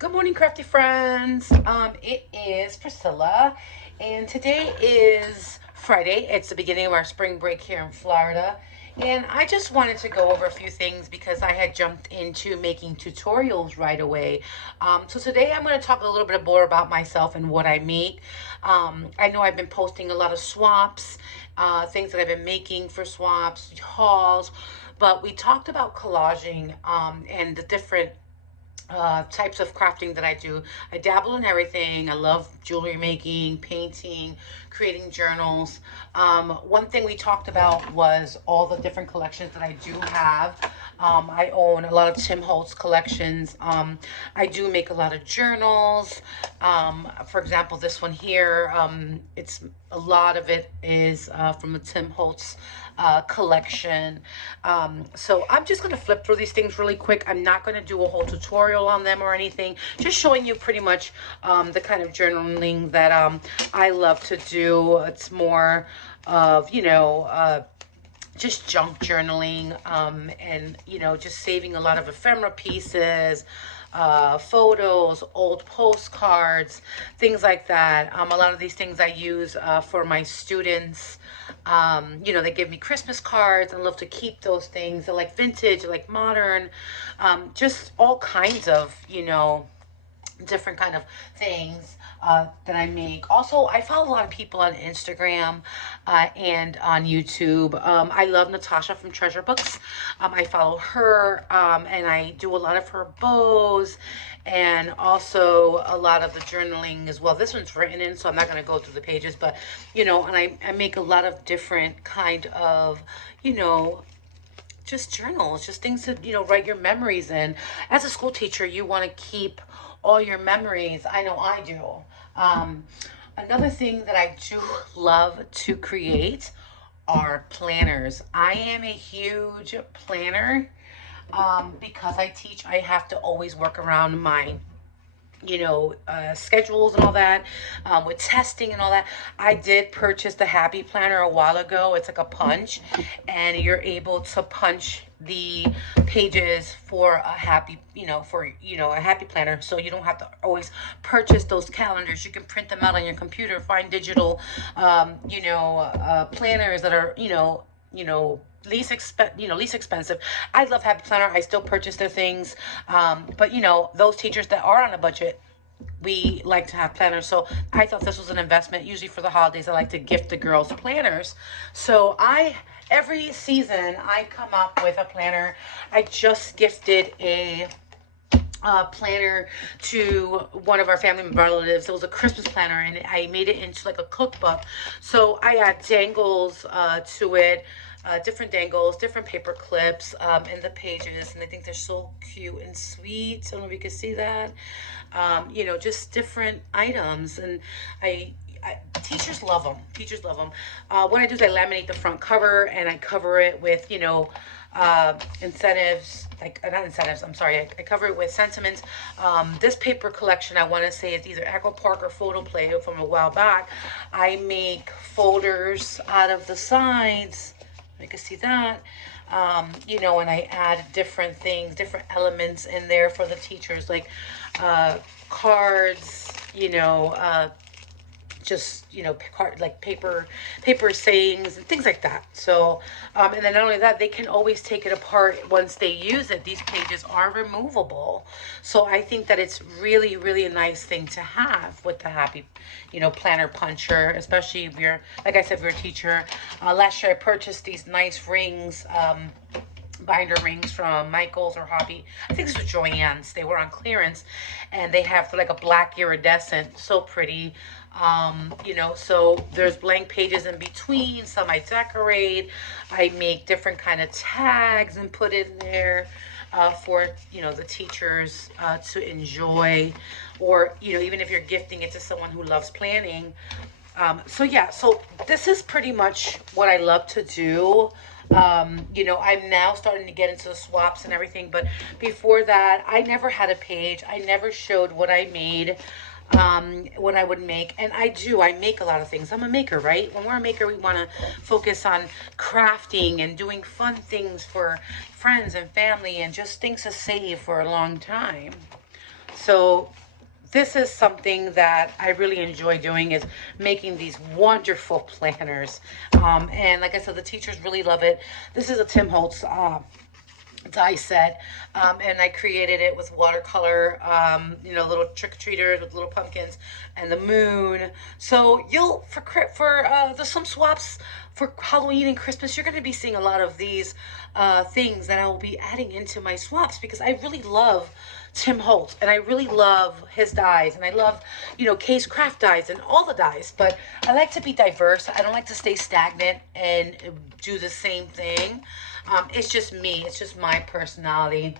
Good morning, crafty friends. It is Priscilla, and today is Friday. It's the beginning of our spring break here in Florida, and I just wanted to go over a few things because I had jumped into making tutorials right away. So today I'm going to talk a little bit more about myself and what I make. I know I've been posting a lot of swaps, things that I've been making for swaps, hauls, but we talked about collaging and the different types of crafting that I do. I dabble in everything. I love jewelry making, painting, creating journals. One thing we talked about was all the different collections that I do have. I own a lot of Tim Holtz collections. I do make a lot of journals. For example, this one here, it's a lot of it is from the Tim Holtz collection. So I'm just going to flip through these things really quick. I'm not going to do a whole tutorial on them or anything. Just showing you pretty much the kind of journaling that I love to do. It's more of, just junk journaling, and just saving a lot of ephemera pieces, photos, old postcards, things like that. A lot of these things I use for my students. They give me Christmas cards. I love to keep those things. They're like vintage, they're like modern, just all kinds of different kind of things that I make. Also, I follow a lot of people on Instagram and on YouTube. I love Natasha from Treasure Books. I follow her, and I do a lot of her bows and also a lot of the journaling as well. This one's written in, so I'm not going to go through the pages, but and I make a lot of different kind of you know just journals, just things to write your memories in. As a school teacher, you want to keep all your memories. I know I do. um, Another thing that I do love to create are planners. I am a huge planner. Because I teach, I have to always work around my schedules and all that, with testing and all that. I did purchase the Happy Planner a while ago. It's like a punch, and you're able to punch the pages for a happy, a happy planner. So you don't have to always purchase those calendars. You can print them out on your computer, find digital, planners that are, least expensive. I love Happy Planner. I still purchase their things. But those teachers that are on a budget, we like to have planners. So I thought this was an investment. Usually for the holidays, I like to gift the girls planners. So every season I come up with a planner. I just gifted a planner to one of our family relatives. It was a Christmas planner, and I made it into like a cookbook. So I add dangles to it, different dangles, different paper clips, in the pages, and I think they're so cute and sweet. I don't know if you can see that. Just different items, and teachers love them. Teachers love them. What I do is I laminate the front cover and I cover it with, incentives, like not incentives. I'm sorry. I cover it with sentiments. This paper collection, I want to say, is either Echo Park or Photo Play from a while back. I make folders out of the sides. You can see that. And I add different things, different elements in there for the teachers, like cards, just like paper sayings and things like that. So and then not only that, they can always take it apart once they use it. These pages are removable, so I think that it's really, really a nice thing to have with the Happy planner puncher, especially if you're, like I said, if you're a teacher. Last year I purchased these nice rings, binder rings from Michaels or Hobby. I think this was Joann's. They were on clearance, and they have like a black iridescent, so pretty. So there's blank pages in between. Some I decorate. I make different kind of tags and put in there for the teachers to enjoy, or even if you're gifting it to someone who loves planning. So this is pretty much what I love to do. I'm now starting to get into the swaps and everything, but before that, I never had a page. I never showed what I made, what I would make. And I make a lot of things. I'm a maker, right? When we're a maker, we want to focus on crafting and doing fun things for friends and family and just things to save for a long time. So this is something that I really enjoy doing, is making these wonderful planners. And like I said, the teachers really love it. This is a Tim Holtz die set, and I created it with watercolor, little trick-or-treaters with little pumpkins and the moon. So you'll, there's some swaps for Halloween and Christmas. You're going to be seeing a lot of these things that I will be adding into my swaps, because I really love Tim Holtz, and I really love his dies, and I love, Kay's craft dies and all the dies, but I like to be diverse. I don't like to stay stagnant and do the same thing. It's just me. It's just my personality.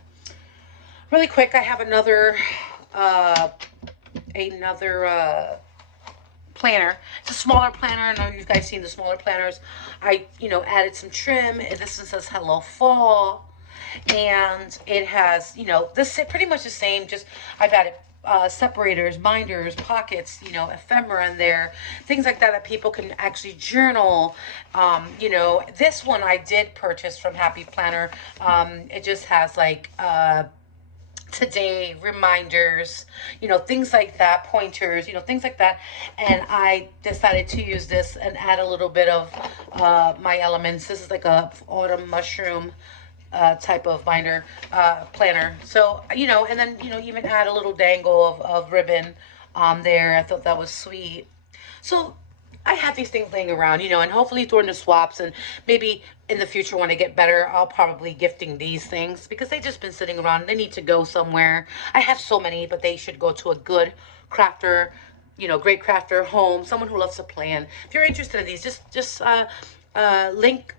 Really quick, I have another planner. It's a smaller planner. I know you guys seen the smaller planners. I, added some trim. This one says Hello Fall. And it has, this pretty much the same, just I've added separators, binders, pockets, ephemera in there, things like that people can actually journal. This one I did purchase from Happy Planner. It just has like today reminders, things like that, pointers, things like that. And I decided to use this and add a little bit of my elements. This is like a autumn mushroom type of binder planner. So, and then, even add a little dangle of ribbon on there. I thought that was sweet. So I have these things laying around, and hopefully during the swaps and maybe in the future when I get better, I'll probably gifting these things, because they've just been sitting around. They need to go somewhere. I have so many, but they should go to a good crafter, great crafter home, someone who loves to plan. If you're interested in these, just link,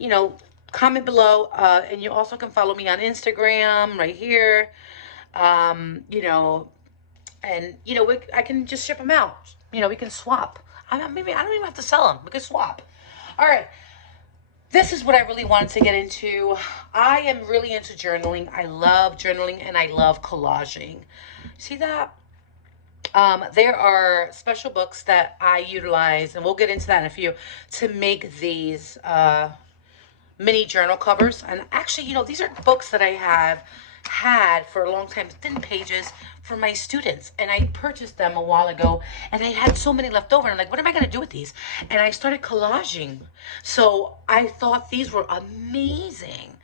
comment below, and you also can follow me on Instagram right here. And I can just ship them out. We can swap. Maybe I don't even have to sell them. We can swap. All right. This is what I really wanted to get into. I am really into journaling. I love journaling, and I love collaging. See that? There are special books that I utilize, and we'll get into that in a few, to make these mini journal covers. And actually, these are books that I have had for a long time, thin pages, for my students, and I purchased them a while ago, and I had so many left over, and I'm like, what am I going to do with these? And I started collaging. So I thought these were amazing.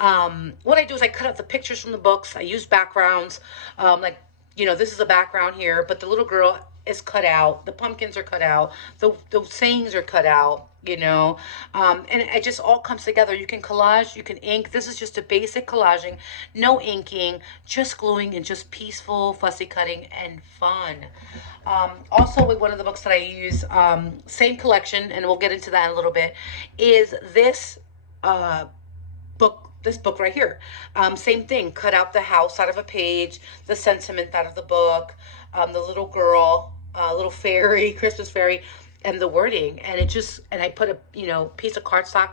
What I do is I cut out the pictures from the books. I use backgrounds, this is a background here, but the little girl is cut out. The pumpkins are cut out. The sayings are cut out, and it just all comes together. You can collage, you can ink. This is just a basic collaging, no inking, just gluing, and just peaceful fussy cutting and fun. Also, with one of the books that I use, same collection, and we'll get into that in a little bit, is this book right here. Same thing, cut out the house out of a page, the sentiment out of the book, the little girl, little fairy, Christmas fairy, and the wording. And I put a, piece of cardstock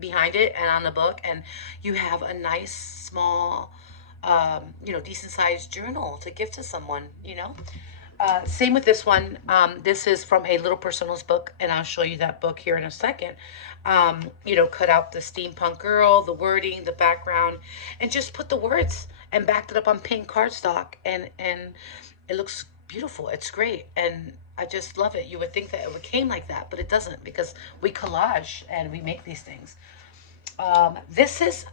behind it and on the book, and you have a nice, small, decent sized journal to give to someone, Same with this one. This is from a Little Personals book, and I'll show you that book here in a second. Cut out the steampunk girl, the wording, the background, and just put the words and backed it up on pink cardstock, and it looks beautiful. It's great, and I just love it. You would think that it came like that, but it doesn't, because we collage and we make these things. This is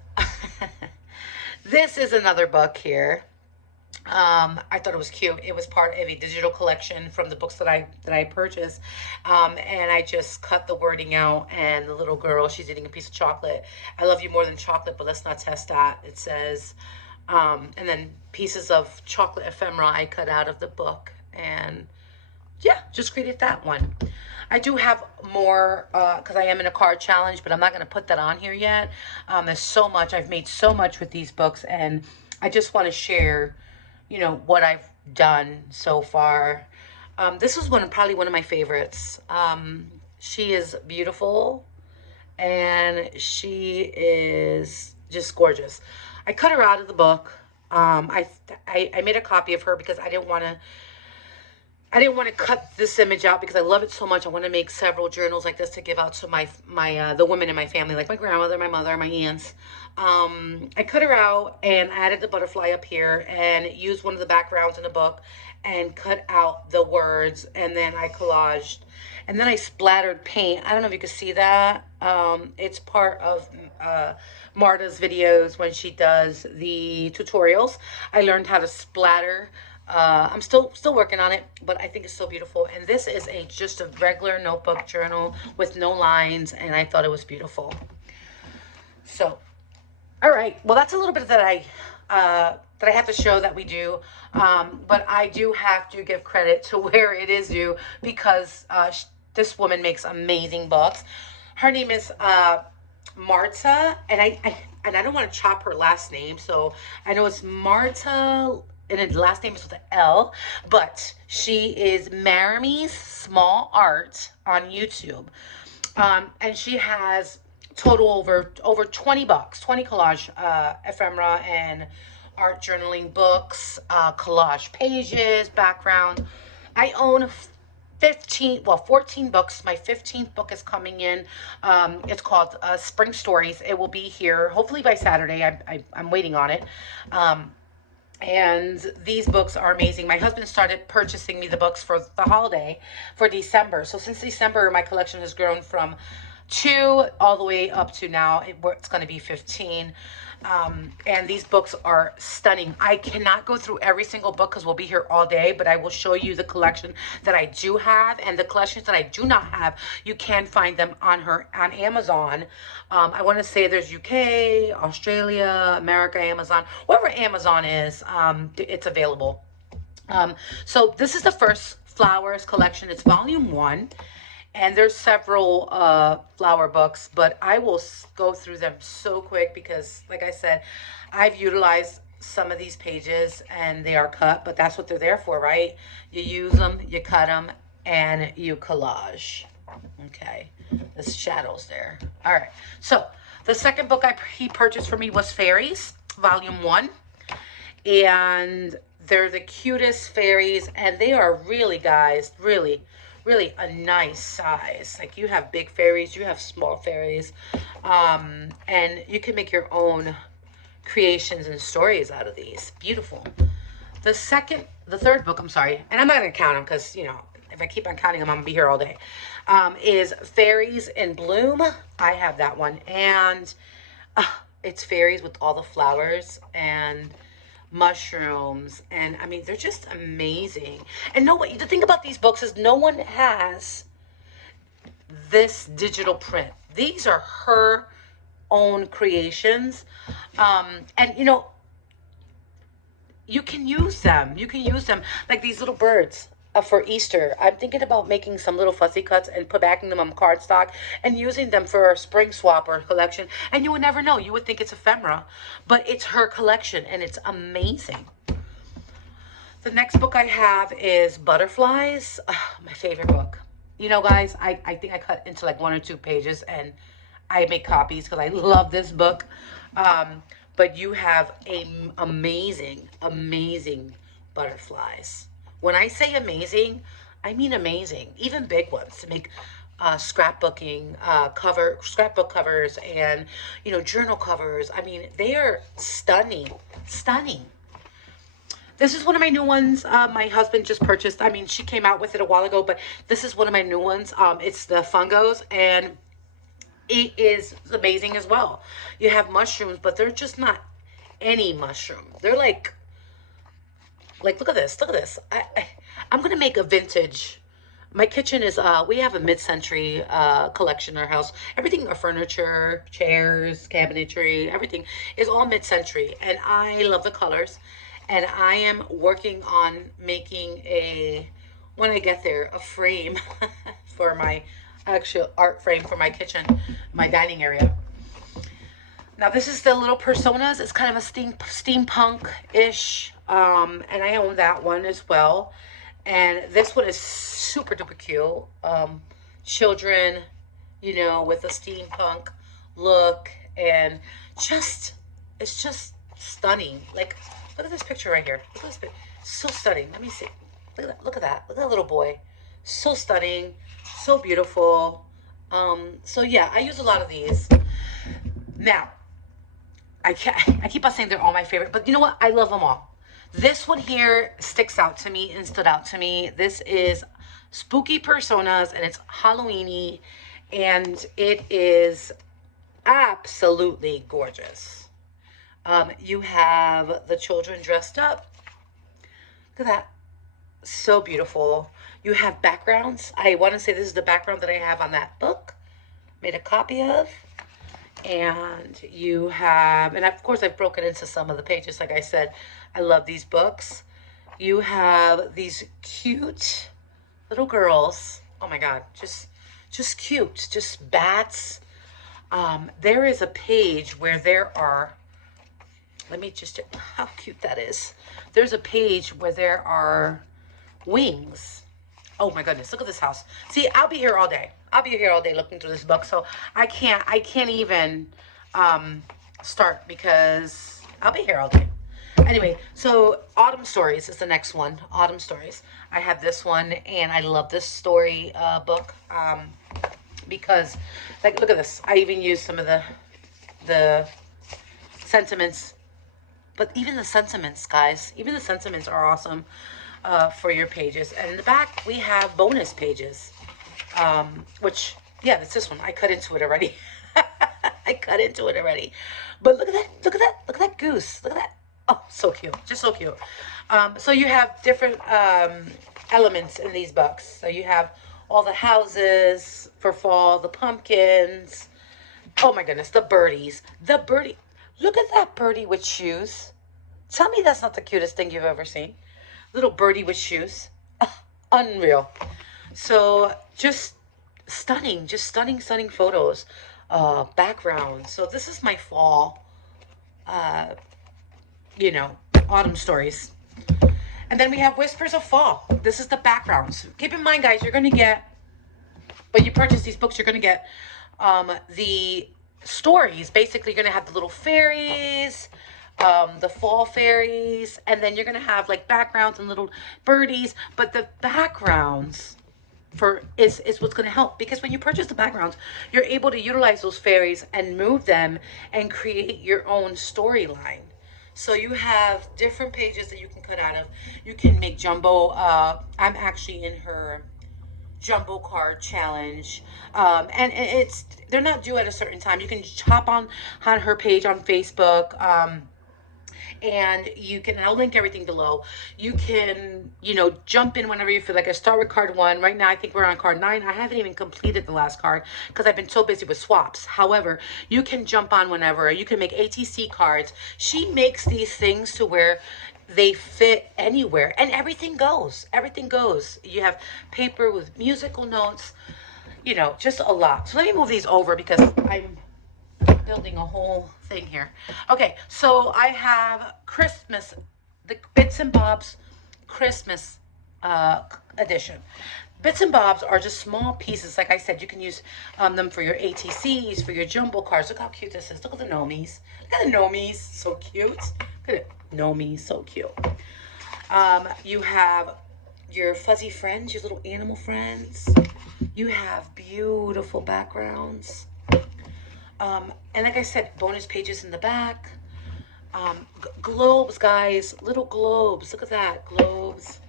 this is another book here. I thought it was cute. It was part of a digital collection from the books that I purchased. And I just cut the wording out, and the little girl, she's eating a piece of chocolate. I love you more than chocolate, but let's not test that. It says, and then pieces of chocolate ephemera I cut out of the book, and yeah, just created that one. I do have more, because I am in a card challenge, but I'm not going to put that on here yet. There's so much. I've made so much with these books, and I just want to share what I've done so far. This was probably one of my favorites. She is beautiful, and she is just gorgeous. I cut her out of the book. I made a copy of her because I I didn't want to cut this image out because I love it so much. I want to make several journals like this to give out to the women in my family, like my grandmother, my mother, my aunts. I cut her out and added the butterfly up here and used one of the backgrounds in the book and cut out the words, and then I collaged, and then I splattered paint. I don't know if you can see that. It's part of Marta's videos when she does the tutorials. I learned how to splatter. I'm still working on it, but I think it's so beautiful. And this is just a regular notebook journal with no lines, and I thought it was beautiful. So, all right. Well, that's a little bit that I have to show that we do. But I do have to give credit to where it is due, because this woman makes amazing books. Her name is Marta, and I don't want to chop her last name, so I know it's Marta, and the last name is with an L, but she is Maramy's Small Art on YouTube. And she has total over 20 books, 20 collage ephemera and art journaling books, collage pages, background. I own 14 books. My 15th book is coming in. It's called Spring Stories. It will be here hopefully by Saturday. I'm waiting on it. And these books are amazing. My husband started purchasing me the books for the holiday for December. So since December, my collection has grown from 2 all the way up to now it's going to be 15. And these books are stunning. I cannot go through every single book because we'll be here all day, but I will show you the collection that I do have, and the collections that I do not have, you can find them on Amazon. I want to say there's UK, Australia, America, Amazon, wherever Amazon is, it's available. So this is the first flowers collection. It's volume 1. And there's several flower books, but I will go through them so quick because, like I said, I've utilized some of these pages and they are cut, but that's what they're there for, right? You use them, you cut them, and you collage. Okay, the shadows there. All right, so the second book he purchased for me was Fairies, volume 1. And they're the cutest fairies, and they are really, guys, really a nice size. Like, you have big fairies, you have small fairies, and you can make your own creations and stories out of these. Beautiful. The third book, I'm sorry, and I'm not gonna count them because, you know, if I keep on counting them, I'm gonna be here all day, is Fairies in Bloom. I have that one, and it's fairies with all the flowers and mushrooms, and I mean, they're just amazing. And the thing about these books is no one has this digital print. These are her own creations, and you know, you can use them like these little birds for Easter. I'm thinking about making some little fussy cuts and backing them on cardstock and using them for a spring swap or collection. And you would never know. You would think it's ephemera, but it's her collection, and it's amazing. The next book I have is Butterflies. My favorite book. You know, guys, I think I cut into like 1 or 2 pages, and I make copies because I love this book. But you have amazing butterflies. When I say amazing, I mean amazing. Even big ones to make scrapbooking scrapbook covers, and, you know, journal covers. I mean, they are stunning. This is one of my new ones. My husband just purchased. I mean, she came out with it a while ago, but this is one of my new ones. It's the Fungos, and it is amazing as well. You have mushrooms, but they're just not any mushroom. They're like look at this. I'm gonna make a vintage. My kitchen is we have a mid-century collection in our house. Everything, our furniture, chairs, cabinetry, everything is all mid-century, and I love the colors. And I am working on making when I get there, a frame for my actual art frame for my kitchen, my dining area. Now, this is the little personas. It's kind of a steampunk-ish, and I own that one as well. And this one is super duper cute. Children, you know, with a steampunk look, and it's just stunning. Like, look at this picture right here. Look at this picture. So stunning. Let me see. Look at that. Look at that. Look at that little boy. So stunning. So beautiful. So yeah, I use a lot of these. Now, I keep on saying they're all my favorite, but you know what? I love them all. This one here sticks out to me and stood out to me. This is Spooky Personas, and it's Halloweeny, and it is absolutely gorgeous. You have the children dressed up. Look at that. So beautiful. You have backgrounds. I want to say this is the background that I have on that book. Made a copy of. And you have, and of course I've broken into some of the pages. Like I said, I love these books. You have these cute little girls. Oh my God, just cute, just bats. There is a page where there are, let me just, how cute that is. There's a page where there are wings. Oh my goodness, look at this house. See, I'll be here all day. I'll be here all day looking through this book. So I can't even start because I'll be here all day. Anyway, so Autumn Stories is the next one. Autumn Stories. I have this one, and I love this story book because, like, look at this. I even used some of the sentiments. But even the sentiments, guys, even the sentiments are awesome for your pages. And in the back, we have bonus pages, which, yeah, that's this one. I cut into it already. I cut into it already. But look at that. Look at that. Look at that goose. Look at that. Oh, so cute. Just so cute. So you have different elements in these books. So you have all the houses for fall, the pumpkins. Oh, my goodness. The birdies. The birdie. Look at that birdie with shoes. Tell me that's not the cutest thing you've ever seen. Little birdie with shoes. Unreal. So just stunning photos. Backgrounds. So this is my fall, Autumn Stories. And then we have Whispers of Fall. This is the backgrounds. Keep in mind, guys, you're going to get, when you purchase these books, you're going to get the stories. Basically, you're going to have the little fairies, the fall fairies, and then you're going to have like backgrounds and little birdies. But the backgrounds is what's going to help, because when you purchase the backgrounds, you're able to utilize those fairies and move them and create your own storyline. So you have different pages that you can cut out of. You can make jumbo. I'm actually in her jumbo card challenge, and they're not due at a certain time. You can hop on her page on Facebook, and you can, and I'll link everything below. You can, jump in whenever you feel like. I start with card 1. Right now, I think we're on card 9. I haven't even completed the last card because I've been so busy with swaps. However, you can jump on whenever. You can make ATC cards. She makes these things to where they fit anywhere, and everything goes. Everything goes. You have paper with musical notes, just a lot. So let me move these over because I'm building a whole thing here. Okay, so I have Christmas, the Bits and Bobs Christmas edition. Bits and Bobs are just small pieces. Like I said, you can use them for your ATCs, for your jumbo cards. Look how cute this is. Look at the gnomies. Look at the gnomies. So cute. Look at it. Gnomies. So cute. You have your fuzzy friends, your little animal friends. You have beautiful backgrounds. And like I said, bonus pages in the back. Globes, guys. Little globes. Look at that. Globes.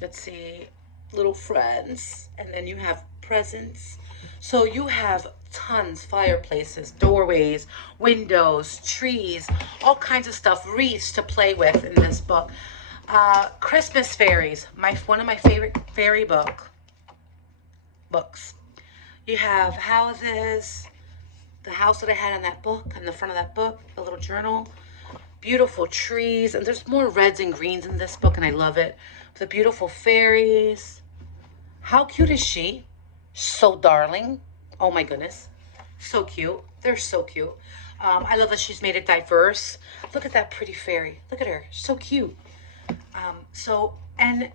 Let's see. Little friends. And then you have presents. So you have tons. Fireplaces, doorways, windows, trees, all kinds of stuff. Wreaths to play with in this book. Christmas fairies. One of my favorite fairy books. You have houses, the house that I had in that book, in the front of that book, the little journal. Beautiful trees, and there's more reds and greens in this book, and I love it. The beautiful fairies. How cute is she? So darling. Oh my goodness. So cute. They're so cute. I love that she's made it diverse. Look at that pretty fairy. Look at her. So cute. And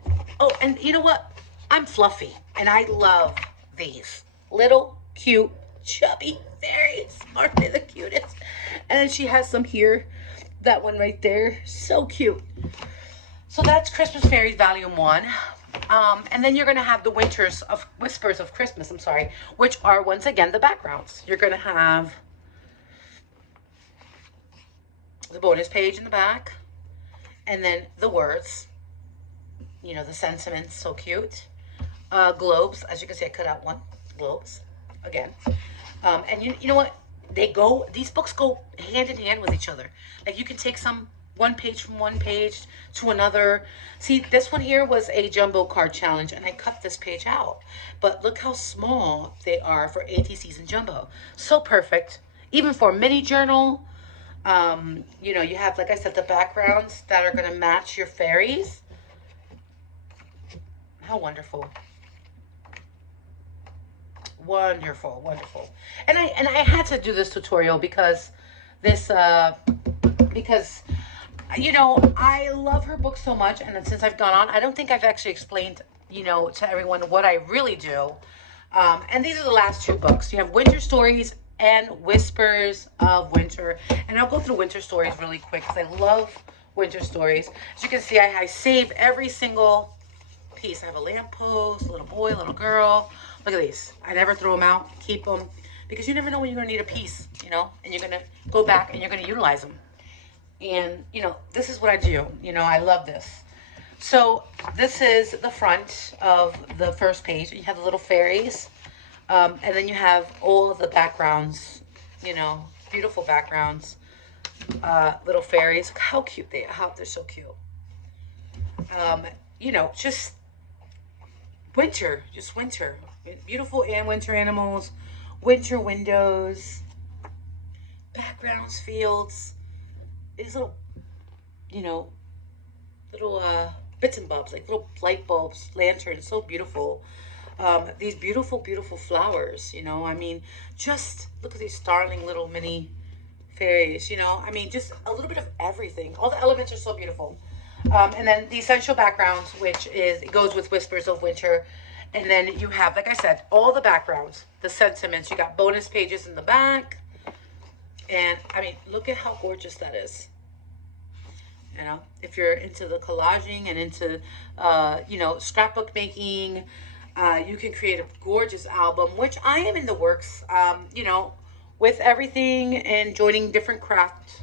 you know what? I'm fluffy, and I love these. Little, cute, chubby fairies. Aren't they the cutest? And then she has some here. That one right there. So cute. So that's Christmas Fairies Volume 1. And then you're going to have the Whispers of Christmas, I'm sorry, which are, once again, the backgrounds. You're going to have the bonus page in the back, and then the words, you know, the sentiments, so cute. Globes, as you can see, I cut out one. Globes, again. And you know what? These books go hand in hand with each other. Like, you can take one page from one page to another. See, this one here was a jumbo card challenge, and I cut this page out. But look how small they are for ATCs and jumbo. So perfect. Even for a mini journal. You know, you have, like I said, the backgrounds that are going to match your fairies. How wonderful. Wonderful, wonderful. And I had to do this tutorial because you know, I love her book so much, and since I've gone on, I don't think I've actually explained, you know, to everyone what I really do. And these are the last two books. You have Winter Stories and Whispers of Winter. And I'll go through Winter Stories really quick because I love Winter Stories. As you can see, I save every single piece. I have a lamppost, a little boy, a little girl. Look at these. I never throw them out, keep them, because you never know when you're going to need a piece, you know, and you're going to go back and you're going to utilize them. And, you know, this is what I do. You know, I love this. So this is the front of the first page. You have the little fairies. And then you have all of the backgrounds, you know, beautiful backgrounds. Little fairies. Look how cute they are. How they're so cute. You know, just winter. Just winter. Beautiful and winter animals. Winter windows. Backgrounds, fields. These little, you know, little bits and bobs, like little light bulbs, lanterns, so beautiful. These beautiful, beautiful flowers, you know, I mean, just look at these starling little mini fairies, you know, I mean, just a little bit of everything. All the elements are so beautiful. And then the essential backgrounds, which it goes with Whispers of Winter. And then you have, like I said, all the backgrounds, the sentiments. You got bonus pages in the back. And, I mean, look at how gorgeous that is. You know, if you're into the collaging and into, you know, scrapbook making, you can create a gorgeous album, which I am in the works, you know, with everything and joining different craft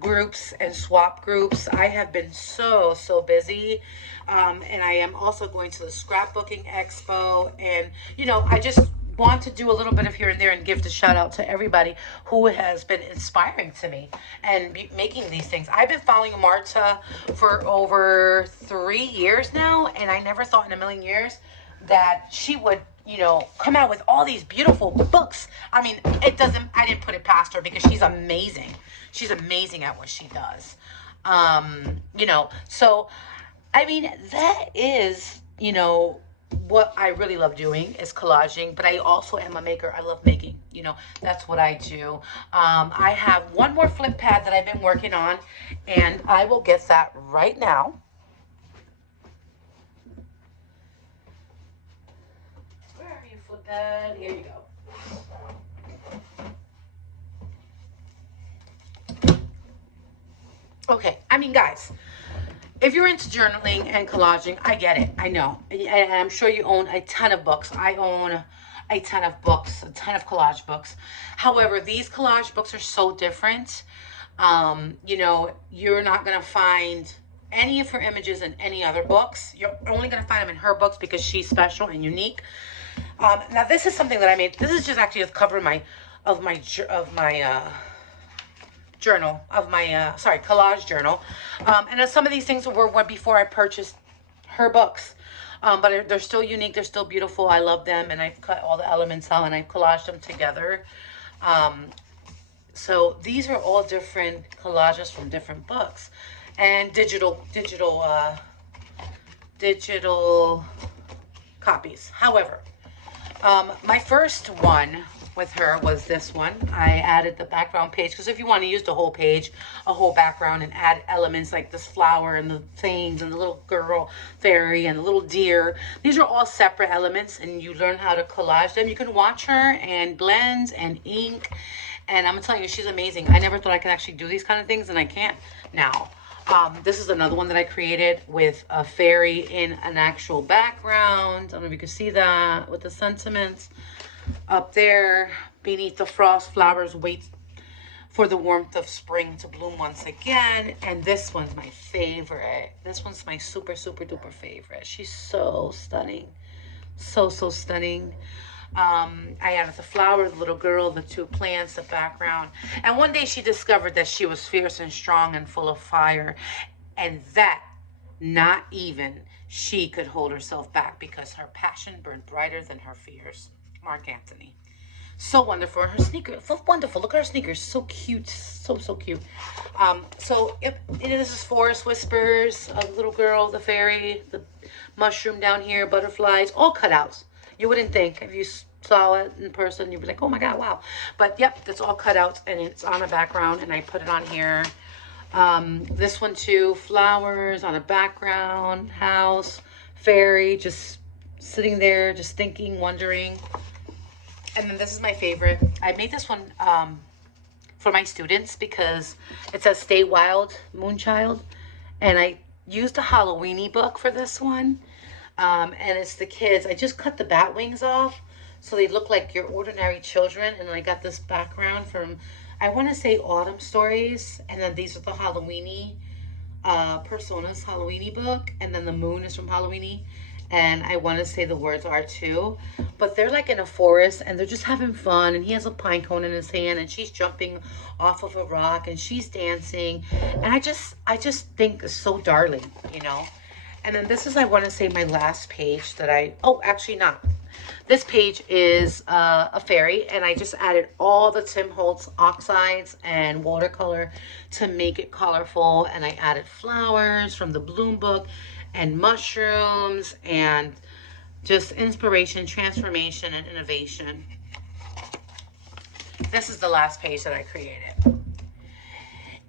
groups and swap groups. I have been so busy. And I am also going to the scrapbooking expo. And, you know, I just want to do a little bit of here and there and give the shout out to everybody who has been inspiring to me and making these things. I've been following Marta for over 3 years now, and I never thought in a million years that she would, you know, come out with all these beautiful books. I mean, I didn't put it past her because she's amazing. She's amazing at what she does. You know, so, I mean, that is, you know, what I really love doing is collaging, but I also am a maker. I love making, you know, that's what I do. I have one more flip pad that I've been working on, and I will get that right now. Where are you, flip pad? Here you go. Okay, I mean, guys, if you're into journaling and collaging, I get it. I know. And I'm sure you own a ton of books. I own a ton of books, a ton of collage books. However, these collage books are so different. You know, you're not going to find any of her images in any other books. You're only going to find them in her books because she's special and unique. Now, this is something that I made. This is just actually the cover of my journal, of my collage journal. And some of these things were before I purchased her books, but they're still unique, they're still beautiful. I love them, and I've cut all the elements out and I've collaged them together. So these are all different collages from different books and digital copies. However, my first one with her was this one. I added the background page because if you want to use the whole page, a whole background, and add elements like this flower and the things and the little girl fairy and the little deer, these are all separate elements, and you learn how to collage them. You can watch her and blend and ink, and I'm telling you, she's amazing. I never thought I could actually do these kind of things, and I can now. This is another one that I created with a fairy in an actual background. I don't know if you can see that with the sentiments up there. Beneath the frost, flowers wait for the warmth of spring to bloom once again. And this one's my favorite. This one's my super, super duper favorite. She's so stunning. So, so stunning. I added the flower, the little girl, the two plants, the background. And one day she discovered that she was fierce and strong and full of fire. And that not even she could hold herself back because her passion burned brighter than her fears. Mark Antony. So wonderful. Her sneakers, so wonderful. Look at her sneakers. So cute. So, so cute. This is Forest Whispers, a little girl, the fairy, the mushroom down here, butterflies, all cutouts. You wouldn't think if you saw it in person, you'd be like, oh my God, wow. But yep, that's all cutouts and it's on a background and I put it on here. This one too, flowers on a background, house, fairy, just sitting there, just thinking, wondering. And then this is my favorite. I made this one for my students because it says Stay Wild, Moonchild. And I used a Halloweeny book for this one. And it's the kids. I just cut the bat wings off so they look like your ordinary children. And I got this background from, I want to say Autumn Stories. And then these are the Halloweeny Personas Halloweeny book. And then the moon is from Halloweeny. And I want to say the words are too. But they're like in a forest and they're just having fun. And he has a pine cone in his hand and she's jumping off of a rock and she's dancing. And I just think it's so darling, you know. And then this is, I want to say, my last page that oh, actually not. This page is a fairy, and I just added all the Tim Holtz oxides and watercolor to make it colorful. And I added flowers from the Bloom book and mushrooms and just inspiration, transformation, and innovation. This is the last page that I created.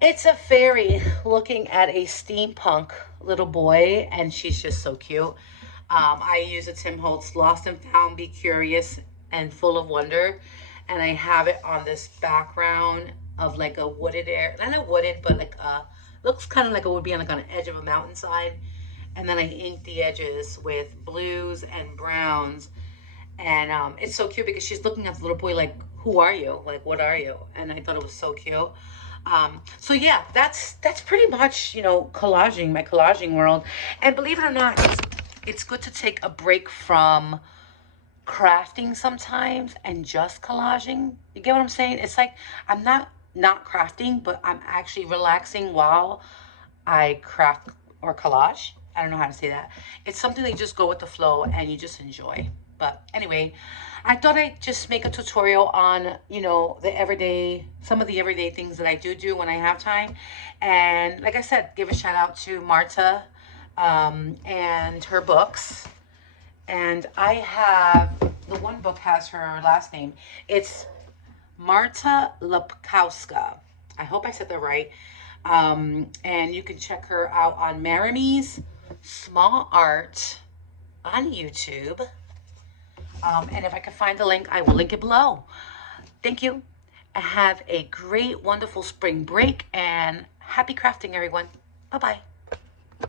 It's a fairy looking at a steampunk little boy, and she's just so cute. I use a Tim Holtz Lost and Found, Be Curious, and Full of Wonder. And I have it on this background of like a wooded area. Not a wooded, but like looks kind of like it would be on like on the edge of a mountainside. And then I inked the edges with blues and browns. And it's so cute because she's looking at the little boy like, who are you? Like, what are you? And I thought it was so cute. So yeah, that's pretty much, you know, collaging, my collaging world. And believe it or not, it's good to take a break from crafting sometimes and just collaging. You get what I'm saying? It's like I'm not crafting, but I'm actually relaxing while I craft or collage. I don't know how to say that. It's something that you just go with the flow and you just enjoy. But anyway, I thought I'd just make a tutorial on, you know, some of the everyday things that I do when I have time. And like I said, give a shout out to Marta and her books. And I have, the one book has her last name. It's Marta Lepkowska. I hope I said that right. And you can check her out on Marimy's Small Art on YouTube. And if I can find the link, I will link it below. Thank you. Have a great, wonderful spring break and happy crafting, everyone. Bye-bye.